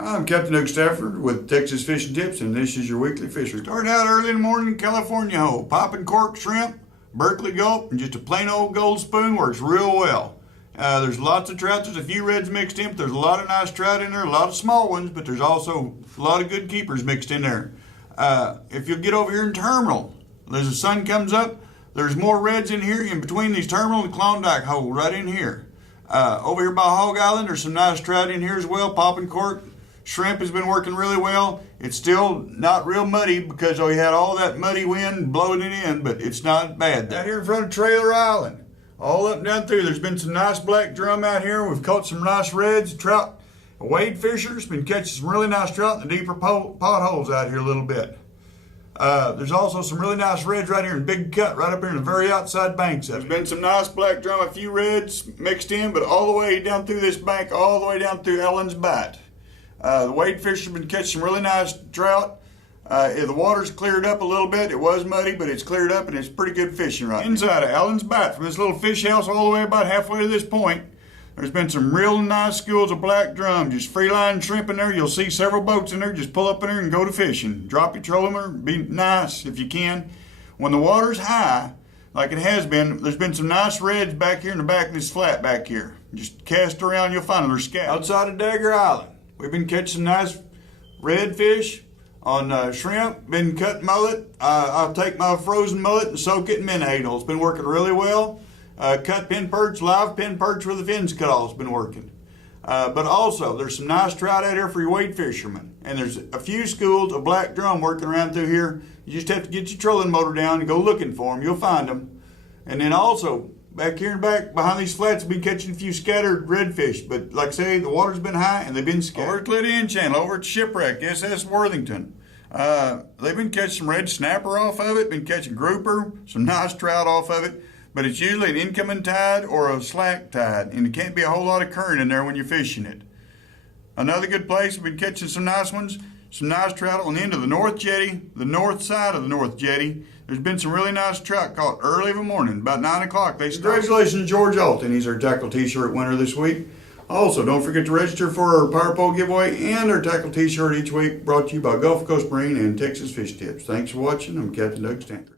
I'm Captain Doug Stanford with Texas Fishing Tips, and this is your weekly fishery. Starting out early in the morning, California hole, popping cork shrimp, Berkeley gulp, and just a plain old gold spoon works real well. There's lots of trout. There's a few reds mixed in, but there's a lot of nice trout in there, a lot of small ones, but there's also a lot of good keepers mixed in there. If you'll get over here in terminal, as the sun comes up, there's more reds in here in between these terminal and Klondike hole right in here. Over here by Hog Island, there's some nice trout in here as well, popping cork. Shrimp has been working really well. It's still not real muddy because we had all that muddy wind blowing it in, but it's not bad. Out here in front of Trailer Island, all up and down through, there's been some nice black drum out here. We've caught some nice reds, trout. A wade fisher's been catching some really nice trout in the deeper potholes out here a little bit. There's also some really nice reds right here in Big Cut, right up here in the very outside banks. There's been some nice black drum, a few reds mixed in, but all the way down through this bank, all the way down through Ellen's Bight. The wade fish have been catching some really nice trout. The water's cleared up a little bit. It was muddy, but it's cleared up and it's pretty good fishing right now. Inside of Ellen's Bight, from this little fish house all the way about halfway to this point, there's been some real nice schools of black drum, just free line shrimp in there. You'll see several boats in there. Just pull up in there and go to fishing. Drop your trolling or be nice if you can. When the water's high, like it has been, there's been some nice reds back here in the back of this flat back here. Just cast around, you'll find them. They're scattered. Outside of Dagger Island, we've been catching some nice redfish on shrimp, been cut mullet. I'll take my frozen mullet and soak it in menhaden. It's been working really well. Cut pin perch, live pin perch with the fins cut off has been working. But also, there's some nice trout out here for your wade fishermen. And there's a few schools of black drum working around through here. You just have to get your trolling motor down and go looking for them. You'll find them. And then also, back here and back behind these flats, we've been catching a few scattered redfish. But like I say, the water's been high and they've been scattered. Over at Lydian Channel, over at Shipwreck, SS Worthington. They've been catching some red snapper off of it, been catching grouper, some nice trout off of it. But it's usually an incoming tide or a slack tide, and it can't be a whole lot of current in there when you're fishing it. Another good place, we've been catching some nice ones, some nice trout on the end of the North Jetty, the north side of the North Jetty. There's been some really nice trout caught early in the morning, about 9 o'clock. Congratulations to George Alton. He's our tackle t-shirt winner this week. Also, don't forget to register for our Power Pole giveaway and our tackle t-shirt each week, brought to you by Gulf Coast Marine and Texas Fish Tips. Thanks for watching. I'm Captain Doug Stanford.